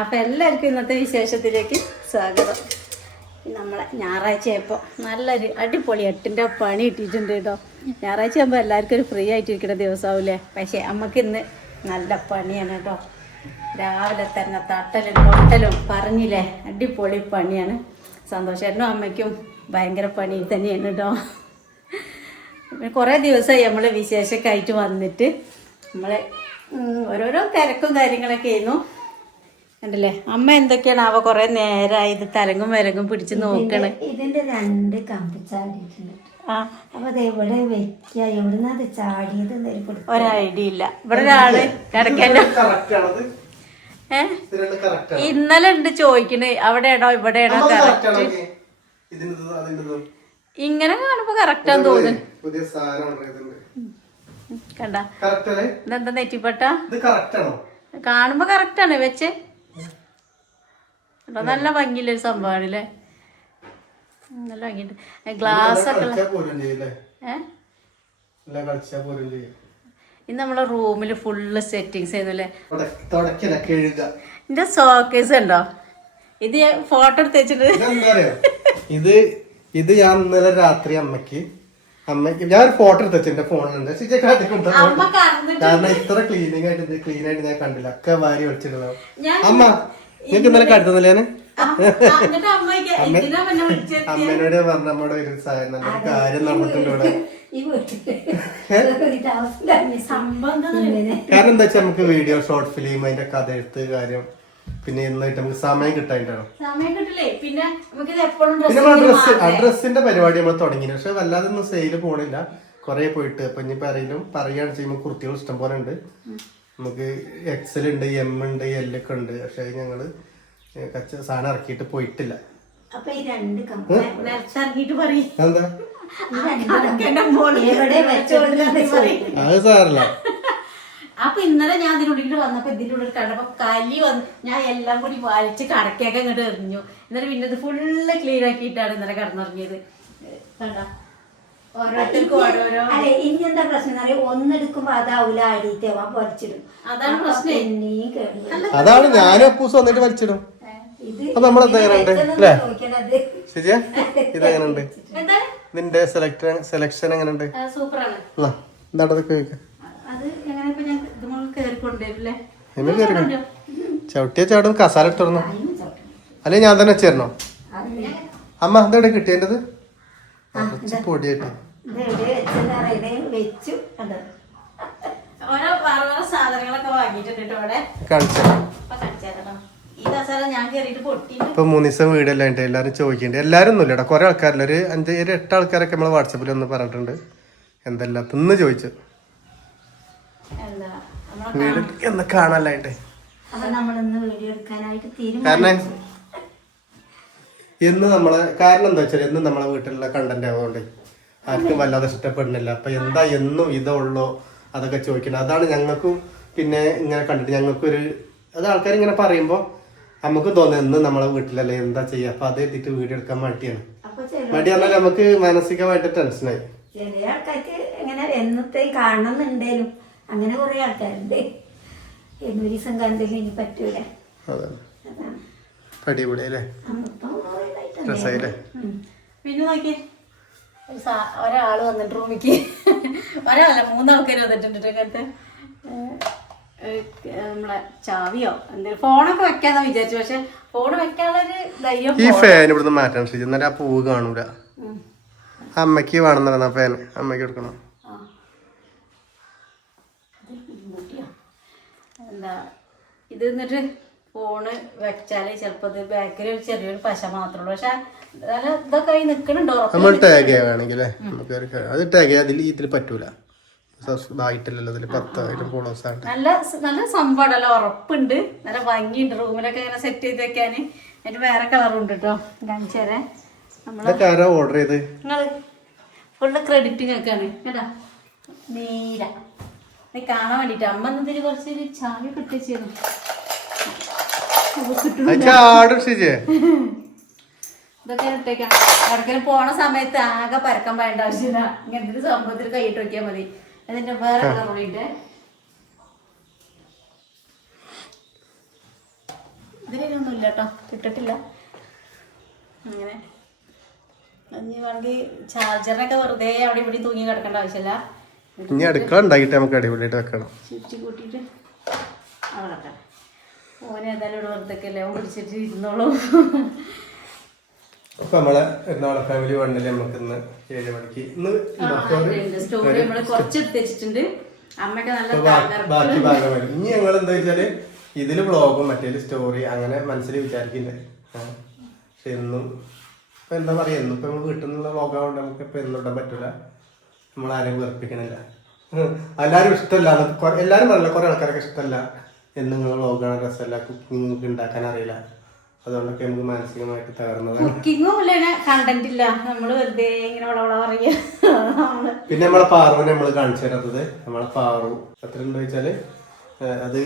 അപ്പോൾ എല്ലാവർക്കും ഇന്നത്തെ വിശേഷത്തിലേക്ക് സ്വാഗതം. നമ്മളെ ഞായറാഴ്ച ആയപ്പോൾ നല്ലൊരു അടിപൊളി 8ൻ്റെ പണി കിട്ടിയിട്ടുണ്ട് കേട്ടോ. ഞായറാഴ്ച ആകുമ്പോൾ എല്ലാവർക്കും ഒരു ഫ്രീ ആയിട്ടിരിക്കുന്ന ദിവസമാവില്ലേ. പക്ഷേ നമുക്ക് ഇന്ന് നല്ല പണിയാണ് കേട്ടോ. രാവിലെ തന്നെ തട്ടലും കൊട്ടലും പറഞ്ഞില്ലേ, അടിപൊളി പണിയാണ്. സന്തോഷേട്ടനും അമ്മയ്ക്കും ഭയങ്കര പണി തന്നെയാണ് കേട്ടോ. കുറേ ദിവസമായി നമ്മൾ വിശേഷമൊക്കെ ആയിട്ട് വന്നിട്ട് നമ്മൾ ഓരോരോ തിരക്കും കാര്യങ്ങളൊക്കെ ആയിരുന്നു. കണ്ടില്ലേ അമ്മ എന്തൊക്കെയാണ് അവ കുറെ നേരമായി ഇത് തലങ്ങും വിലങ്ങും പിടിച്ച് നോക്കണേ. ഇതിന്റെ 2 കമ്പ് ചാടിയിട്ടുണ്ട്. അപ്പൊ അത് എവിടെ വെക്ക, എവിടുന്ന അത് ചാടിയത് ഒരൈഡിയ ഇല്ല. ഇവിടെ ഒരാള് കിടക്കല്ലോ. ഇന്നലെ ഉണ്ട് ചോദിക്കണേ അവിടെയാണോ ഇവിടെയാണോ കറക്റ്റ്. ഇങ്ങനെ കാണുമ്പോ കറക്റ്റാന്ന് തോന്നുന്നു. കണ്ട ഇതെന്താ നെറ്റിപ്പട്ട കാണുമ്പോ കറക്റ്റാണ് വെച്ച്. നല്ല ഭംഗിയില്ലൊരു സംഭവമാണല്ലേ. നല്ല ഭംഗിയുണ്ട്. ഗ്ലാസ് ഒക്കെ ഇന്ന് നമ്മളെ റൂമില് ഫുള്ള് സെറ്റിങ്സ് ആയിരുന്നല്ലേ. എന്റെ സോക്കേസ് ഉണ്ടോ? ഇത് ഞാൻ ഫോട്ടോ എടുത്ത് വെച്ചിട്ടുണ്ട്. ഇത് ഞാൻ ഇന്നലെ രാത്രി അമ്മയ്ക്ക് ഞാൻ ഒരു ഫോട്ടോ എടുത്ത് വെച്ചിട്ട് ഫോണിലുണ്ട്. കാരണം ഇത്ര ക്ലീനിങ് ആയിട്ട് ഞാൻ കണ്ടില്ല. ഒക്കെ വാരി ഒളിച്ചിട്ടുണ്ടാവും. അമ്മ നിങ്ങൾക്ക് ഇന്നലെ കടുത്തുന്നില്ല ഞാൻ അമ്മേനോട് പറഞ്ഞ നമ്മുടെ ഒരു നല്ലൊരു കാര്യം നടന്നിട്ടുണ്ട് ഇവിടെ. കാരണം എന്താ വെച്ചാൽ നമുക്ക് വീഡിയോ ഷോർട്ട് ഫിലിം അതിന്റെ കഥ എഴുത്ത് കാര്യം പിന്നെ ഇന്നായിട്ട് നമുക്ക് സമയം കിട്ടായിട്ടാണ്. പിന്നെ ഡ്രസ്സിന്റെ പരിപാടി നമ്മൾ തുടങ്ങി. പക്ഷെ വല്ലാതെ ഒന്നും സെയില് പോണില്ല. കുറെ പോയിട്ട് അപ്പൊ ഇനിയിപ്പോ ആരെങ്കിലും പറയുകയാണെന്ന് ചെയ്യുമ്പോൾ കുർത്തികൾ ഇഷ്ടം പോലെ ഉണ്ട്. നമുക്ക് എക്സൽ ഉണ്ട്, എം ഉണ്ട്, എൽ ഒക്കെ ഉണ്ട്. പക്ഷെ ഞങ്ങള് സാധനം ഇറക്കിയിട്ട് പോയിട്ടില്ല. അത് സാരല്ല. അപ്പൊ ഇന്നലെ ഞാൻ ഇതിനുള്ളിൽ വന്നപ്പോ ഇതിന്റെ ഉള്ളിൽ കണ്ടപ്പോ കലി വന്ന് ഞാൻ എല്ലാം കൂടി വലിച്ച് കടക്കൊക്കെ ഇങ്ങോട്ട് എറിഞ്ഞു. എന്നിട്ട് പിന്നെ ഇത് ഫുള്ള് ക്ലീൻ ആക്കിയിട്ടാണ് ഇന്നലെ കിടന്നിറങ്ങിയത്. കണ്ട ഓരോരുത്തർക്കും ഓരോരോ. ഇനി എന്താ പ്രശ്നം അറിയാം, ഒന്നെടുക്കുമ്പോ അതാവൂല അടിയിട്ട് വലിച്ചിടും. അതാണ് പ്രശ്നം. അതാണ് ഞാനും അപ്പൂസ് വന്നിട്ട് വലിച്ചിടും. അപ്പൊ നമ്മളെന്താ അല്ലേ ശരിയാ? ഇതെങ്ങനെയുണ്ട് നിന്റെ സെലക്ഷൻ എങ്ങനെയുണ്ട്? സൂപ്പറാണ്. എന്താണ് അതൊക്കെ ചോദിക്കാം. ചവിട്ടിയ ചാടും കസാല ഇട്ടിരുന്നു. അല്ലെ ഞാൻ തന്നെ വെച്ചിരുന്നോ? അമ്മ അതെവിടെ കിട്ടിയത്? പൊടിയായിട്ട് ഇപ്പൊ 3 ദിവസം വീടല്ല എല്ലാരും ചോദിക്കണ്ട്. എല്ലാരും ഒന്നും ഇല്ലടാ, കുറെ ആൾക്കാരില്ല. ഒരു 5-8 ആൾക്കാരൊക്കെ നമ്മളെ വാട്സപ്പിൽ ഒന്ന് പറഞ്ഞിട്ടുണ്ട് എന്തെല്ലാം തിന്ന് ചോദിച്ചു. വീട് എന്ന് കാണാനായിട്ട് കാരണം എന്ന് നമ്മളെ കാരണം എന്താ വെച്ചാൽ എന്നും നമ്മളെ വീട്ടിലുള്ള കണ്ടന്റ് ആയതുകൊണ്ട് ആർക്കും വല്ലാതെ ഇഷ്ടപ്പെടുന്നില്ല. അപ്പൊ എന്താ എന്നും ഇതുള്ളോ അതൊക്കെ ചോദിക്കണം. അതാണ് ഞങ്ങൾക്കും പിന്നെ ഇങ്ങനെ കണ്ടിട്ട് ഞങ്ങൾക്കൊരു അത് ആൾക്കാർ ഇങ്ങനെ പറയുമ്പോ നമുക്ക് തോന്നുന്നത് എന്ന് നമ്മളെ വീട്ടിലല്ലേ എന്താ ചെയ്യാ. അപ്പൊ അത് എത്തിയിട്ട് വീഡിയോ എടുക്കാൻ മടിയാണ്. മടി പറഞ്ഞാൽ നമുക്ക് മാനസികമായിട്ട് ടെൻഷനായി. ചില ആൾക്കാർക്ക് എങ്ങനെ എന്നത്തെയും കാണണമെന്നുണ്ടേലും അങ്ങനെ കുറെ ആൾക്കാരുണ്ട്. എന്നൊരു ദിവസം കണ്ടെങ്കിൽ ഇനി പറ്റൂല. അടിപൊളിയല്ലേ, രസമായില്ലേ. പിന്നെ നോക്കി ഒരാള് വന്നിട്ട് റൂമിക്ക് ഒരാളല്ല 3 ആൾക്കാർ വന്നിട്ടുണ്ട്. അങ്ങനത്തെ നമ്മളെ ചാവിയോ എന്തെങ്കിലും ഫോണൊക്കെ വെക്കാന്ന് വിചാരിച്ചു. പക്ഷെ ഫോൺ വെക്കാനുള്ളൊരു ധൈര്യം. ഈ ഫാൻ ഇവിടുന്ന് മാറ്റാൻ ശരി. എന്നാലും ആ പൂവ് കാണൂല. അമ്മയ്ക്ക് വേണമെന്ന് ഫാൻ അമ്മയ്ക്ക് എടുക്കണം. എന്താ ഇത് എന്നിട്ട് ഫോണ് വെച്ചാല് ചിലപ്പോ ഇത് ബാക്കിൽ ഒരു ചെറിയൊരു പശ മാത്രമേ ഉള്ളൂ. പക്ഷെ നല്ല ഇതൊക്കെ ആയി നിക്കണുണ്ടോ നമ്മൾ ടാഗ് ചെയ്യാണെങ്കിൽ അത് ടാഗ് ചെയ്യാൻ ഇതിൽ പറ്റൂല. ഇതായിട്ടില്ലല്ലോ ഇതിൽ 10,000 ഫോളോവേഴ്സ് ആണ്. നല്ല നല്ല സംഭവമല്ലോ, ഉറപ്പുണ്ട്. നല്ല ഭംഗിയുണ്ട്. റൂമിലൊക്കെ ഇങ്ങനെ സെറ്റ് ചെയ്ത് വെക്കാന്. അതിന് വേറെ കളറും ഉണ്ട് കേട്ടോ. കാണിച്ചു തരാം. നമ്മള് ഓർഡർ ചെയ്ത് നിങ്ങള് ഫുള്ള് ക്രെഡിറ്റിങ് ഒക്കെയാണ് കേട്ടാ. നീല കാണാൻ വേണ്ടിട്ട് അമ്മ എന്നതിന് കുറച്ച് ചാവി കിട്ടിച്ചിരുന്നു. ഇതൊക്കെ ഇട്ടേക്കാം. എവിടേക്കും പോണ സമയത്ത് ആകെ പരക്കം വേണ്ട ആവശ്യമില്ല. ഇങ്ങനത്തെ സംഭവത്തിൽ കൈയിട്ട് വെക്കാൻ മതി. അതിന്റെ വേറെ കളറുണ്ട്. ഇതിലൊന്നും ഇല്ല കേട്ടോ, ഇട്ടിട്ടില്ല. അങ്ങനെ ഇനി വേണമെങ്കിൽ ചാർജറിനൊക്കെ വെറുതെ അവിടെ ഇവിടെ തൂങ്ങി കിടക്കേണ്ട ആവശ്യമില്ല. ഇനി അടുക്കള ഉണ്ടാക്കിയിട്ട് നമുക്ക് അടിപൊളിയായിട്ട് വെക്കണം. ചുറ്റി കൂട്ടിയിട്ട് അവിടെ വെക്കാം. ഓനെ ഏതായാലും ഇവിടെ വെറുതെക്കല്ലേ, ഓൻ പിടിച്ചിട്ട് ഇരുന്നോളൂ. അപ്പൊ നമ്മളെ എറണാകുളം ഫാമിലി വണ്ടില് നമുക്ക് ഇന്ന് 7 മണിക്ക് സ്റ്റോറി നമ്മള് കുറച്ചെടുത്ത് വെച്ചിട്ടുണ്ട്. അമ്മയൊക്കെ നല്ല ബാക്കി ഭാഗം വരും. ഇനി ഞങ്ങൾ എന്താ വെച്ചാല് ഇതില് വ്ളോഗും മറ്റേല് സ്റ്റോറി അങ്ങനെ മനസ്സിൽ വിചാരിക്കുന്നത്. പക്ഷെ എന്നും ഇപ്പൊ എന്താ പറയാ, എന്നും ഇപ്പൊ നമ്മൾ വീട്ടിൽ നിന്നുള്ള വ്ളോഗാകൊണ്ട് നമുക്ക് ഇപ്പൊ എന്നും ഇടാൻ പറ്റൂല. നമ്മളാരെയും വെറുപ്പിക്കണില്ല. എല്ലാരും ഇഷ്ടമല്ല, എല്ലാരും പറയില്ല, കുറെ ആൾക്കാരൊക്കെ ഇഷ്ടമല്ല എന്നിങ്ങനെ വ്ളോഗാണ്, രസമല്ല, കുക്കിംഗ് ഉണ്ടാക്കാൻ അറിയില്ല, അതുകൊണ്ടൊക്കെ നമുക്ക് മാനസികമായിട്ട് തകർന്നതാണ്. കുക്കിങ്ങും കണ്ടന്റ് ഇല്ല, നമ്മള് വെറുതെ ഇങ്ങനെ പറയാ. പിന്നെ നമ്മളെ പാറുവിനെ നമ്മള് കാണിച്ചു തരാത്തത്, നമ്മളെ പാറു എത്ര ഉണ്ടോ വെച്ചാല് അത്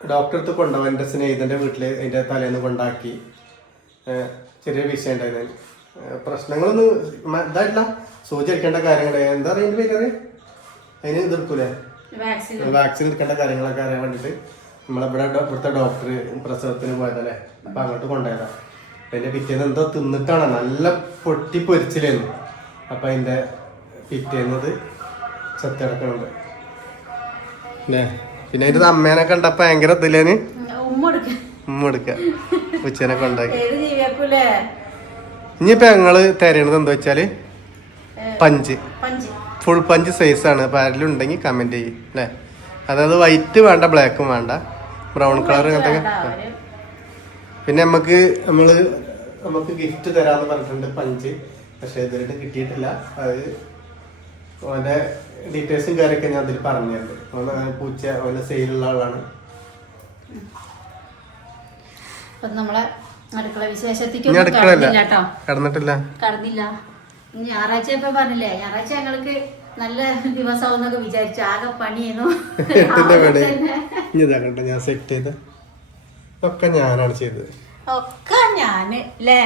ഡോക്ടറെ അടുത്ത് കൊണ്ടുപോകാൻ എൻ്റെ സ്നേഹിതന്റെ വീട്ടില് അതിന്റെ തലേന്ന് കൊണ്ടാക്കി. ചെറിയ വിഷയം ഉണ്ടായിരുന്നു. പ്രശ്നങ്ങളൊന്നും ഇതായിട്ടില്ല, സൂചി എടുക്കേണ്ട കാര്യങ്ങൾ എന്താ പറയുക പേര്, അതിന് ഇതെടുക്കൂലേ, വാക്സിൻ എടുക്കേണ്ട കാര്യങ്ങളൊക്കെ അറിയാൻ വേണ്ടിട്ട് ഇവിടുത്തെ ഡോക്ടർ പ്രസവത്തിന് പോയതല്ലേ, അപ്പൊ അങ്ങോട്ട് കൊണ്ടുപോയതാ. അതിന്റെ പിറ്റേന്ന് എന്തോ തിന്നിട്ടാണ്, നല്ല പൊട്ടി പൊരിച്ചില്ലായിരുന്നു. അപ്പൊ അതിന്റെ പിറ്റേന്നത് ചത്തിടക്കണുണ്ട്. പിന്നെ അതിന്റെ അമ്മേനെ കണ്ടപ്പോ ഭയങ്കര ഇതില്ലേന് ഉമ്മ എടുക്ക ഉച്ചനെ കൊണ്ടാക്കി. ഇനിയിപ്പോ ഞങ്ങള് തരേണ്ടത് എന്താ വെച്ചാല് പഞ്ച്, ഫുൾ പഞ്ച് സൈസാണ്. അപ്പൊ ആരെങ്കിലും ഉണ്ടെങ്കിൽ കമന്റ് ചെയ്യും അല്ലേ. അതായത് വൈറ്റ് വേണ്ട, ബ്ലാക്കും വേണ്ട, ബ്രൗൺ കളർ അങ്ങനത്തെ. പിന്നെ നമുക്ക് ഗിഫ്റ്റ് തരാന്ന് പറഞ്ഞിട്ടുണ്ട് പഞ്ച്, പക്ഷെ ഇതുവരെ കിട്ടിയിട്ടില്ല. അത് അവന്റെ ഡീറ്റെയിൽസും കാര്യമൊക്കെ ഞാൻ അതിൽ പറഞ്ഞിട്ടുണ്ട്. അവന് പൂച്ച അവന്റെ സെയിലുള്ള ആളാണ്. നമ്മളെ അടുക്കള വിശേഷത്തേക്ക് കടന്നിട്ടില്ല. ഞായറാഴ്ച ഇപ്പൊ പറഞ്ഞില്ലേ, ഞായറാഴ്ച ഞങ്ങൾക്ക് നല്ല ദിവസമാവും എന്നൊക്കെ വിചാരിച്ചു. ആകെ പണിയായിരുന്നു. ഞാൻ സെറ്റ് ചെയ്ത് ഒക്കെ ഞാനാണ് ചെയ്തത്. ഒക്കെ ഞാന് അല്ലേ,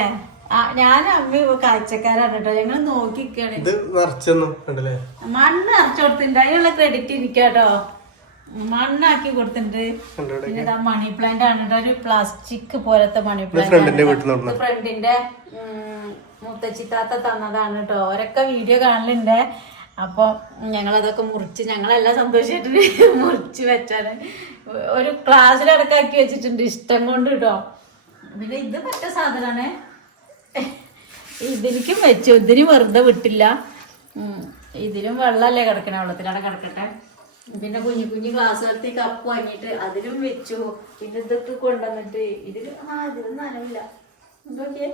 ഞാൻ അമ്മ കാഴ്ചക്കാരാണ് കേട്ടോ. ഞങ്ങൾ നോക്കിക്കാണ്. ഇത് നിറച്ചൊന്നും കണ്ടല്ലേ, മണ്ണ് നിറച്ചു കൊടുത്തിട്ടുണ്ട്. അതിനുള്ള ക്രെഡിറ്റ് എനിക്കാട്ടോ. മണ്ണാക്കി കൊടുത്തിട്ടുണ്ട്. പിന്നെ മണി പ്ലാന്റ് ആണ് കേട്ടോ, ഒരു പ്ലാസ്റ്റിക് പോലത്തെ മണി പ്ലാന്റ്. ഫ്രണ്ടിന്റെ മുത്തച്ചിത്താത്ത തന്നതാണ് കേട്ടോ. അവരൊക്കെ വീഡിയോ കാണലുണ്ട്. അപ്പൊ ഞങ്ങളതൊക്കെ മുറിച്ച്, ഞങ്ങളെല്ലാം സന്തോഷമായിട്ട് മുറിച്ച് വെച്ചാണ് ഒരു ക്ലാസ്സിലടക്കാക്കി വെച്ചിട്ടുണ്ട്, ഇഷ്ടം കൊണ്ട് കേട്ടോ. പിന്നെ ഇത് മറ്റേ സാധനമാണ്, ഇതിലേക്കും വെച്ചു. ഇതിന് വെറുതെ വിട്ടില്ല. ഇതിലും വെള്ളമല്ലേ കിടക്കണേ, വെള്ളത്തിലാണ് കിടക്കട്ടെ. പിന്നെ കുഞ്ഞു കുഞ്ഞു ഗ്ലാസ് എടുത്ത് കപ്പ് വാങ്ങിയിട്ട് അതിലും വെച്ചു. പിന്നെ ഇതൊക്കെ കൊണ്ടുവന്നിട്ട് ഇതിലും നനവില്ല എന്തൊക്കെ.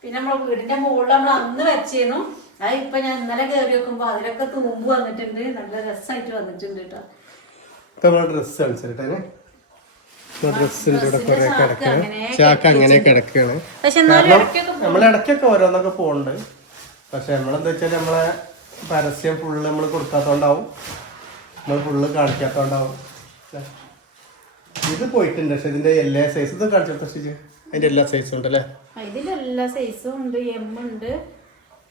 പിന്നെ നമ്മളെ വീടിന്റെ മുകളിൽ നമ്മൾ അന്ന് വെച്ചേന്നു. അത് ഇപ്പൊ ഞാൻ ഇന്നലെ കയറി വെക്കുമ്പോ അതിലൊക്കെ തൂമ്പ് വന്നിട്ടുണ്ട്. നല്ല രസമായിട്ട് വന്നിട്ടുണ്ട് കേട്ടോ. പക്ഷെ നമ്മളിടയ്ക്കൊക്കെ ഓരോന്നൊക്കെ പോണ്ട്. പക്ഷെ നമ്മളെന്താ വെച്ചാൽ നമ്മളെ പരസ്യം ഫുള്ള് നമ്മൾ കൊടുക്കാത്തോണ്ടാവും, നമ്മൾ ഫുള്ള് കാണിക്കാത്തോണ്ടാവും. ഇത് പോയിട്ടുണ്ട്. പക്ഷെ ഇതിന്റെ എല്ലാ സൈസും ഇത് കാണിച്ചു, അതിന്റെ എല്ലാ സൈസും ഉണ്ട് അല്ലേ. ഇതിലെല്ലാ സൈസും ഉണ്ട്. എം ഉണ്ട്,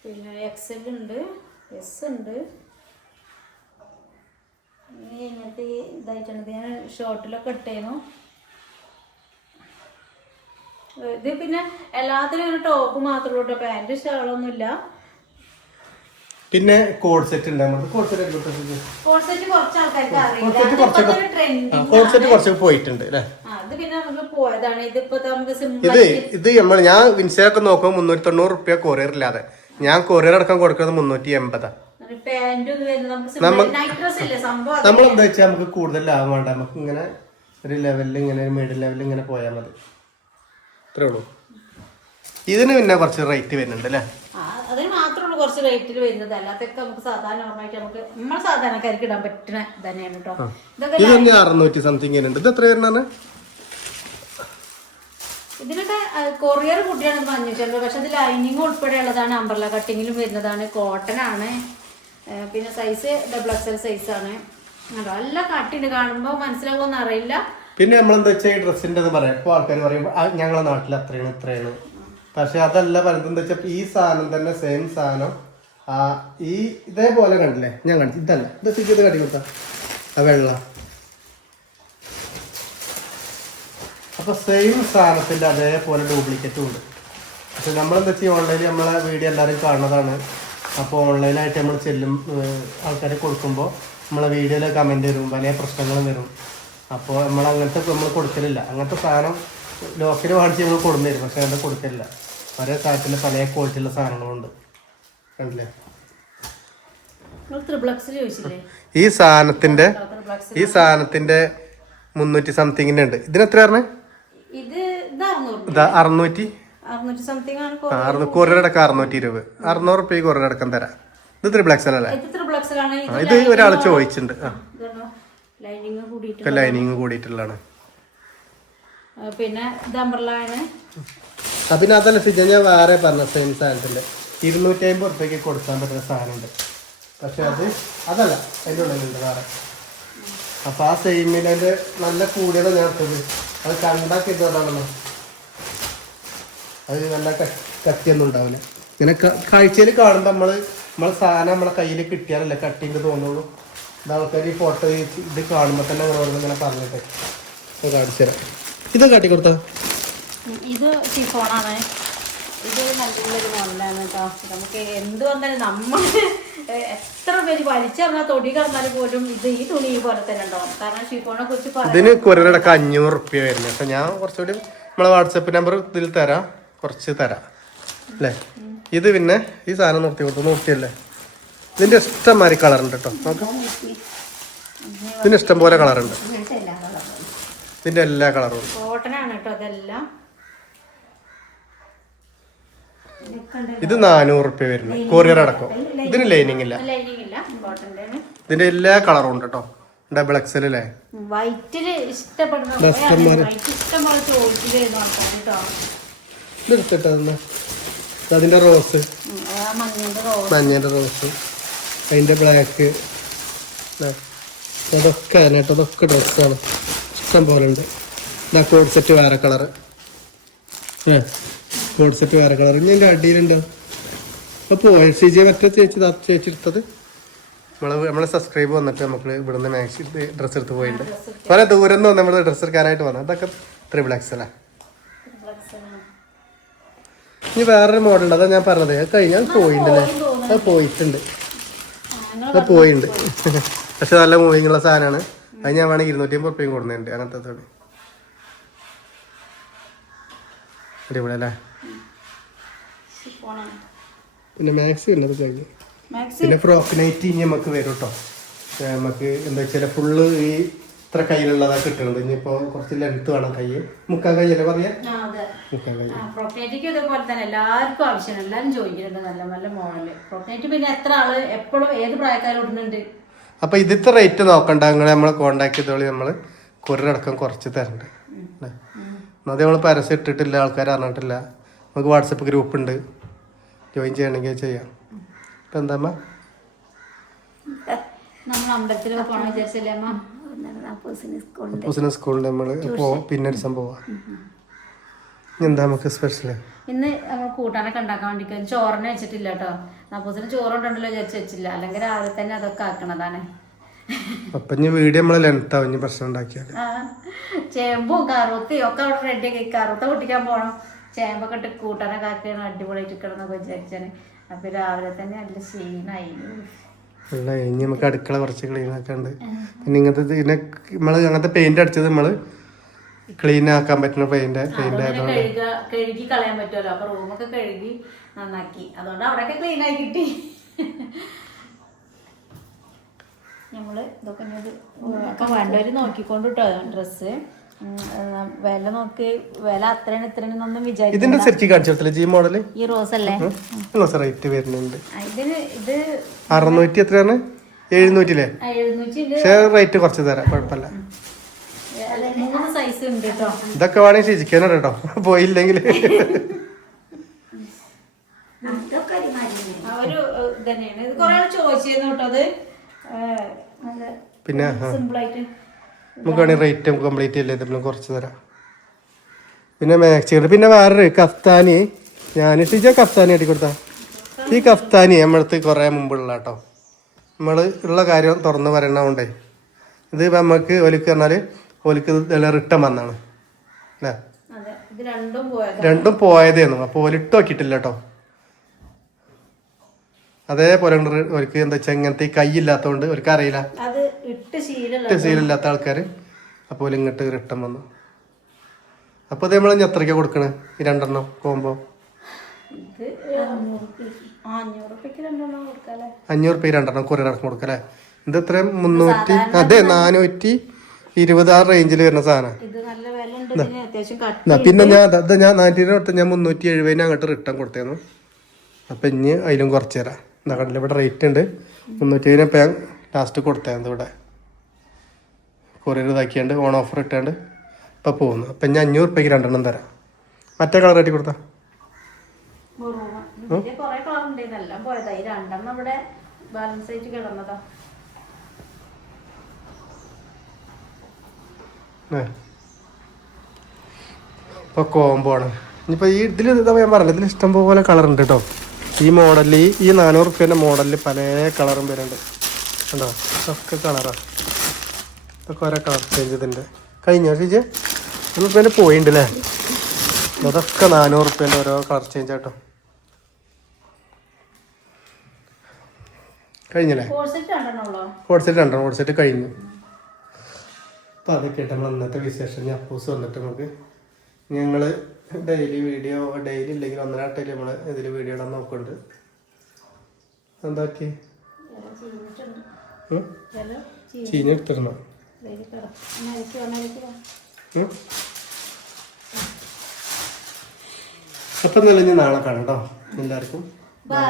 പിന്നെ എക്സൽ ഉണ്ട്, എസ് ഉണ്ട്. ഇങ്ങനത്തെ ഇതായിട്ടുണ്ട്. ഞാൻ ഷോർട്ടിലൊക്കെ ഇട്ടേന്നു. ഇത് പിന്നെ എല്ലാത്തിനും ഇങ്ങനെ ടോപ്പ് മാത്രമേ ഉള്ളൂ, പാന്റ് ഷാളൊന്നുമില്ല. പിന്നെ കോഡ് സെറ്റ് ഉണ്ട്. കോഡ് സെറ്റ് കുറച്ച് ആൾക്കാർക്ക് കുറച്ച് പോയിട്ടുണ്ട് അല്ലേ. ഇത് ഞാൻ വിൻസയൊക്കെ നോക്കുമ്പോൾ 390 റുപ്യ കൊറിയർ ഇല്ലാതെ. ഞാൻ കൊറിയർ അടക്കം കൊടുക്കുന്നത് 380. നമ്മളെന്താ വെച്ചാൽ നമുക്ക് കൂടുതൽ ലാഭം വേണ്ട, നമുക്ക് ഇങ്ങനെ ഒരു ലെവലിൽ, ഇങ്ങനെ ഒരു മിഡിൽ ലെവലിൽ ഇങ്ങനെ പോയാൽ മതി, അത്രേ ഉള്ളൂ. ഇതിന് പിന്നെ കുറച്ച് റേറ്റ് വരുന്നുണ്ട് അല്ലേ. അതിന് മാത്രമുള്ള കുറച്ച് റേറ്റിൽ വരുന്നത്, അല്ലാത്തൊക്കെ നമുക്ക് സാധാരണ നോർമലായിട്ട് നമുക്ക് നമ്മൾ സാധാരണക്കാർക്ക് ഇടാൻ പറ്റുന്ന തന്നെയാണ് കേട്ടോ. ഇത് തന്നെ 600 സംതിങ് ഉണ്ട്. ഇത് എത്ര വരുന്നതാണ്? ഇതിനൊക്കെ കൊറിയർ കുട്ടിയാണ് പറഞ്ഞിട്ടുള്ളത്. പക്ഷെ ഇത് ലൈനിങ് ഉൾപ്പെടെയുള്ളതാണ്, അംബ്രല കട്ടിങ്ങിലും വരുന്നതാണ്, കോട്ടൺ ആണ്. പിന്നെ സൈസ് XXL സൈസാണ്. നല്ല കട്ടിണ്ട്, കാണുമ്പോൾ മനസ്സിലാവുമെന്ന് അറിയില്ല. പിന്നെ നമ്മളെന്താ വെച്ചാൽ ഈ ഡ്രസ്സിന്റെ പറയാം, ഇപ്പോൾ ആൾക്കാർ പറയും ഞങ്ങളെ നാട്ടിൽ അത്രയാണ് ഇത്രയാണ്. പക്ഷെ അതല്ല പറയുന്നത്. എന്താ വെച്ചാൽ ഈ സാധനം തന്നെ സെയിം സാധനം ഈ ഇതേപോലെ കണ്ടില്ലേ, ഞാൻ കാണിച്ചു. ഇതല്ല, ഇത് ഇത് കാട്ടി കൊടുത്ത ആ വെള്ള. അപ്പോൾ സെയിം സാധനത്തിൻ്റെ അതേപോലെ ഡ്യൂപ്ലിക്കേറ്റും ഉണ്ട്. പക്ഷെ നമ്മളെന്താ വെച്ചാൽ ഓൺലൈനിൽ നമ്മളെ വീഡിയോ എല്ലാവരും കാണുന്നതാണ്. അപ്പോൾ ഓൺലൈനായിട്ട് നമ്മൾ ചെല്ലും ആൾക്കാരെ കൊടുക്കുമ്പോൾ നമ്മളെ വീഡിയോയിൽ കമൻറ്റ് വരും, പല പ്രശ്നങ്ങളും വരും. അപ്പോൾ നമ്മൾ അങ്ങനത്തെ നമ്മൾ കൊടുക്കലില്ല. അങ്ങനത്തെ സാധനം ലോക്കൽ വാങ്ങിച്ച് നമ്മൾ കൊടുന്നു തരും, പക്ഷെ അങ്ങനത്തെ കൊടുക്കലില്ല. ഒരേ സാധനത്തിൽ പല ക്വാളിറ്റിയുള്ള സാധനങ്ങളുണ്ട്. കണ്ടില്ലേ? ഈ സാധനത്തിന്റെ 300 സംതിങ്ങിന്റെ ഉണ്ട്. ഇതിന് എത്ര പറഞ്ഞേ? ഇത് 600 സംതിങ് ആണ്. കൊറിയർ അടക്കം 620. 600 റുപ്യ കൊറിയർ അടക്കം തരാം. ഇത് ത്രിപ്ലക്സ് അല്ലേ? ഇത് ഒരാൾ ചോദിച്ചിട്ടുണ്ട്. ലൈനിങ് കൂടിയിട്ടുള്ളതാണ്. പിന്നെ പിന്നെ അതല്ല സിജ, ഞാൻ വേറെ പറഞ്ഞ സെയിം സാധനത്തിന്റെ 250 റുപ്യക്ക് കൊടുക്കാൻ പറ്റുന്ന സാധനമുണ്ട്. പക്ഷെ അതല്ല അതിൻ്റെ ഉള്ളിലുണ്ട് വേറെ. അപ്പൊ ആ സെയിമിൻ്റെ നല്ല കൂടിയത് ഞാൻ എടുത്തത്. അത് കണ്ടാക്കിയതാണല്ലോ. അത് നല്ല കട്ടിയൊന്നും ഉണ്ടാവില്ല. ഇങ്ങനെ കാഴ്ചയിൽ കാണുമ്പോൾ നമ്മളെ സാധനം നമ്മളെ കയ്യിൽ കിട്ടിയാലല്ലേ കട്ടിങ് തോന്നുള്ളൂ. ഇത് ആൾക്കാർ ഈ ഫോട്ടോ ഇത് കാണുമ്പോൾ തന്നെ ഇങ്ങനെ പറഞ്ഞിട്ട് കാണിച്ചു തരാം. ഇത് കാട്ടിക്കൊടുത്താ. ഇത് ഷിഫോണാണ്. ഇത് നല്ലൊരു മോഡലാണ് കേട്ടോ. നമുക്ക് എന്ത് വന്നാലും നമ്മൾ എത്ര പേര് വലിച്ചെറിഞ്ഞാൽ തൊടി കിടന്നാലും പോലും ഇത് ഈ തുണി പോലെ തന്നെ ഉണ്ടാവും. കാരണം ഷിഫോണെ കുറിച്ച് ഇതിന് കൊറിയറടക്കം 500 റുപ്യ വരുന്നത്. പക്ഷെ ഞാൻ കുറച്ചുകൂടി നമ്മളെ വാട്സപ്പ് നമ്പർ ഇതിൽ തരാം, കുറച്ച് തരാം അല്ലേ. ഇത് പിന്നെ ഈ സാധനം നോക്കിയല്ലേ. ഇതിന്റെ ഇഷ്ടംമാതിരി കളറുണ്ട് കേട്ടോ. നോക്കാം, ഇതിന് ഇഷ്ടം പോലെ കളറുണ്ട്. ഇതിന്റെ എല്ലാ കളറും കോട്ടനാണ് കേട്ടോ. അതെല്ലാം ഇത് 400 റുപ്യ വരുന്നത് കൊറിയർ അടക്കം. ഇതിന് ലൈനിങ് ഇല്ല. ഇതിന്റെ എല്ലാ കളറും ഉണ്ട് കേട്ടോ. ഡബിൾ എക്സൽ അല്ലേ. വൈറ്റില് ഇഷ്ടപ്പെടുന്ന അതിന്റെ റോസ്, മഞ്ഞന്റെ റോസ്, അതിന്റെ ബ്ലാക്ക്, അതൊക്കെ കേട്ടോ. അതൊക്കെ ഡ്രസ്സാണ്, ഇഷ്ടം പോലെ ഉണ്ട്. കോഡ് സെറ്റ് വേറെ കളറ്, കോഡ് സെറ്റ് വേറെ കളർ. ഇനി എൻ്റെ അടിയിലുണ്ടോ? അപ്പോൾ സിജി മറ്റേ ചേച്ചി എടുത്തത് നമ്മളെ സബ്സ്ക്രൈബ് വന്നിട്ട് നമുക്ക് ഇവിടുന്ന് മാക്സി ഡ്രസ്സ് എടുത്ത് പോയിട്ടുണ്ട്. പല ദൂരം നിന്ന് നമ്മൾ ഡ്രസ്സ് എടുക്കാനായിട്ട് വന്നത്. അതൊക്കെ ത്രിപ്ലക്സ് അല്ലേ. ഇനി വേറൊരു മോഡൽ ഉണ്ട്, അതാ ഞാൻ പറഞ്ഞത്. അത് കഴിഞ്ഞാൽ പോയിട്ടുണ്ടല്ലേ. അത് പോയിട്ടുണ്ട്. പക്ഷെ നല്ല മൂവിങ് ഉള്ള സാധനമാണ്. അത് ഞാൻ വേണമെങ്കിൽ 250 റുപ്യയും കൊടുക്കുന്നുണ്ട്. അങ്ങനത്തെ അടിപൊളി അല്ലേ. പിന്നെ മാക്സി ഉള്ളത് കഴിഞ്ഞു. പിന്നെ ഫ്രോക്ക് നൈറ്റ് ഇനി നമുക്ക് വരും കേട്ടോ. നമുക്ക് എന്താ വെച്ചാൽ ഫുള്ള് ഈ ഇത്ര കയ്യിലുള്ളതാ കിട്ടുന്നത്. ഇനിയിപ്പോ കുറച്ച് ലെങ്ത് വേണം. കൈ മുക്കാൽ കൈയല്ലേ പറയാ, മുക്കാൽ കൈ. ഫ്രോക്നൈറ്റിക്ക് ഇതുപോലെ തന്നെ എല്ലാവർക്കും ആവശ്യമാണ്. എല്ലാവരും ചോദിക്കുന്നുണ്ട് നല്ല നല്ല മോഡല് ഫ്രോക്നൈറ്റ്. പിന്നെ എത്ര ആള് എപ്പോഴും ഏത് പ്രായക്കാരും ഇടുന്നുണ്ട്. അപ്പൊ ഇതിത്തെ റേറ്റ് നോക്കണ്ട, നിങ്ങൾ നമ്മളെ കോണ്ടാക്ട് ചെയ്തോളി. നമ്മള് കൊറിയർ അടക്കം കുറച്ച് തരണ്ട്. അത് നമ്മൾ പരസ്യം ഇട്ടിട്ടില്ല, ആൾക്കാർ അറിഞ്ഞിട്ടില്ല. നമുക്ക് വാട്സപ്പ് ഗ്രൂപ്പ് ഉണ്ട്, ജോയിൻ ചെയ്യണമെങ്കിൽ ചെയ്യാം. ഇപ്പം എന്താ നമ്മൾ അമ്പലത്തിലൊക്കെ പോകണം വിചാരിച്ചല്ലേ അമ്മ? സ്കൂളിൽ നമ്മൾ പിന്നെ ഒരു സംഭവം. എന്താ നമുക്ക് സ്പെഷ്യൽ ഇന്ന് നമ്മൾ കൂട്ടാനൊക്കെ ഉണ്ടാക്കാൻ വേണ്ടി ചോറിനെ വെച്ചിട്ടില്ല കേട്ടോ. നാപ്പൂസിന് ചോറുണ്ടല്ലോ വിചാരിച്ച് വെച്ചില്ല. അല്ലെങ്കിൽ രാവിലെ തന്നെ അതൊക്കെ ആക്കണതാണ്. അപ്പൊ ഇനി വീഡിയോ നമ്മളെ ലെങ്ത് ആവും പ്രശ്നം ഉണ്ടാക്കിയാൽ. ചേമ്പും കറുത്തയും ഒക്കെ അവിടെ റെഡി ആക്കി. കറുത്ത പൊട്ടിക്കാൻ പോകണം. ചേമ്പൊക്കെ ഇട്ട് കൂട്ടാനൊക്കെ ആക്കിയാണ് അടിപൊളിയായിട്ട് ഇരിക്കണമെന്നൊക്കെ വിചാരിച്ചാണ്. അപ്പൊ രാവിലെ തന്നെ നല്ല ക്ഷീണായി. അല്ല, ഇനി നമുക്ക് അടുക്കള കുറച്ച് ക്ലീൻ ആക്കാണ്ട്. പിന്നെ ഇങ്ങനത്തെ പിന്നെ നമ്മള് അങ്ങനത്തെ പെയിന്റ് അടിച്ചത് നമ്മള് ക്ലീൻ ആക്കാൻ പറ്റുന്ന പെയിന്റ് ആയതുകൊണ്ട് കഴുകി കളയാൻ പറ്റുമല്ലോ. അപ്പൊ റൂമൊക്കെ കഴുകി നന്നാക്കി. അതുകൊണ്ട് അവിടെയൊക്കെ ക്ലീൻ ആയി കിട്ടി. നമ്മള് ഇതൊക്കെ ഒക്കെ വേണ്ടവര് നോക്കിക്കൊണ്ട് കിട്ടോ ഡ്രസ്സ്. വില നോക്കി, വില അത്രയാണ് ഇത്രയാണെന്നൊന്നും വിചാരിക്കും. ഇതിന്റെ ശരിക്കും കാണിച്ചിട്ടില്ല ജി മോഡല്. ഈ റോസ് അല്ലേ? റേറ്റ് വരുന്നുണ്ട്. ഇതിന് ഇത് 600 എത്രയാണ്? 700 പക്ഷേ റേറ്റ് കുറച്ച് തരാം, കുഴപ്പമില്ല. 3 സൈസ് ഉണ്ട് കേട്ടോ. ഇതൊക്കെ വേണമെങ്കിൽ ശിച്ചിക്കാനുണ്ട് കേട്ടോ, പോയില്ലെങ്കിൽ. ഒരു ഇതന്നെയാണ്. ഇത് കുറെ ആൾ ചോദിച്ചിരുന്നു കേട്ടോ. അത് പിന്നെ സിമ്പിളായിട്ട് നമുക്ക് വേണമെങ്കിൽ റേറ്റ് കംപ്ലീറ്റ് ചെയ്യില്ലേ, നമ്മൾ കുറച്ച് തരാം. പിന്നെ മാക്സിയുണ്ട്. പിന്നെ വേറൊരു കഫ്താനി, ഞാൻ ടീച്ചർ കഫ്താനി ആട്ടി കൊടുത്താ. ഈ കഫ്താനി നമ്മളടുത്ത് കുറേ മുമ്പുള്ള കേട്ടോ. നമ്മൾ ഉള്ള കാര്യം തുറന്ന് പറയണതുകൊണ്ടേ ഇത് നമുക്ക് ഒലിക്ക് പറഞ്ഞാൽ ഒലിക്ക് റിട്ടേൺ വന്നാണ്. അല്ലേ? അതെ ഇത് രണ്ടും പോയത്. രണ്ടും പോയതേന്നു. അപ്പോൾ ഓലിട്ട് നോക്കിയിട്ടില്ല കേട്ടോ. അതേപോലെ അവർക്ക് എന്താ വെച്ചാൽ ഇങ്ങനത്തെ ഈ കൈ ഇല്ലാത്തതുകൊണ്ട് അവർക്ക് അറിയില്ല, അത് ഇട്ട് ശീലമില്ലാത്ത ആൾക്കാർ. അപ്പോൾ ഇങ്ങോട്ട് റിട്ടം വന്നു. അപ്പോൾ അത് നമ്മൾ എത്രയ്ക്കാണ് കൊടുക്കണേ ഈ 2 കോമ്പോ? 500 രൂപ 2 കൊറിയർ അടക്കം കൊടുക്കല്ലേ? ഇത് എത്ര 300? അതെ 420 ആ റേഞ്ചിൽ വരുന്ന സാധനം. പിന്നെ ഞാൻ 400 ഞാൻ 370 അങ്ങോട്ട് റിട്ടേൺ കൊടുത്തേന്നു. അപ്പം ഇനി അതിലും കുറച്ച് തരാം. എന്താ കണ്ടില്ല ഇവിടെ റേറ്റ് ഉണ്ട് 370 ഇപ്പം ഞാൻ ലാസ്റ്റ് കൊടുത്തേന്നത് ഇവിടെ കൊറിയർ ഇതാക്കിയാണ്ട് ഓൺ ഓഫർ ഇട്ടാണ്ട് ഇപ്പം പോകുന്നു. അപ്പം ഞാൻ 500 രൂപയ്ക്ക് 2 തരാം. മറ്റേ കളർ ആയിട്ട് കൊടുത്താ ഇപ്പൊ കോംബോ ആണ്. ഇനിയിപ്പോൾ ഈ ഇതിൽ ഇതാ ഞാൻ പറഞ്ഞത്, ഇതിൽ ഇഷ്ടംപോലെ കളർ ഉണ്ട് കേട്ടോ. ഈ മോഡലിൽ ഈ 400 റുപ്യേൻ്റെ മോഡലിൽ പല കളറും വരുന്നുണ്ട് കണ്ടോ. ഇതൊക്കെ കളറാണ്. ഇതൊക്കെ ഓരോ കളർ ചേഞ്ച് ഇതിൻ്റെ കഴിഞ്ഞോ ചേച്ചി? 100 റുപ്യേൻ്റെ പോയിട്ടുണ്ട് അല്ലേ? അതൊക്കെ 400 റുപ്യേൻ്റെ ഓരോ കളർ ചേഞ്ച് ആട്ടോ. കഴിഞ്ഞല്ലേ? കോഡ്സെറ്റ് 2 കോഡ്സെറ്റ് കഴിഞ്ഞു. അപ്പോൾ അതൊക്കെ ആയിട്ട് നമ്മൾ ഇന്നത്തെ വിശേഷം. ഞാൻ അപ്പൂസ് വന്നിട്ട് നമുക്ക് ഞങ്ങൾ ഡെയിലി വീഡിയോ ഡെയിലി ഇല്ലെങ്കിൽ 1-2 നമ്മൾ ഇതിൽ വീഡിയോ ഇടാൻ നോക്കുന്നുണ്ട്. എന്താക്കി ചീഞ്ഞെടുത്തിരുന്നോ? അപ്പം നല്ല നാളെ കാണാം കേട്ടോ എല്ലാവർക്കും. ബൈ.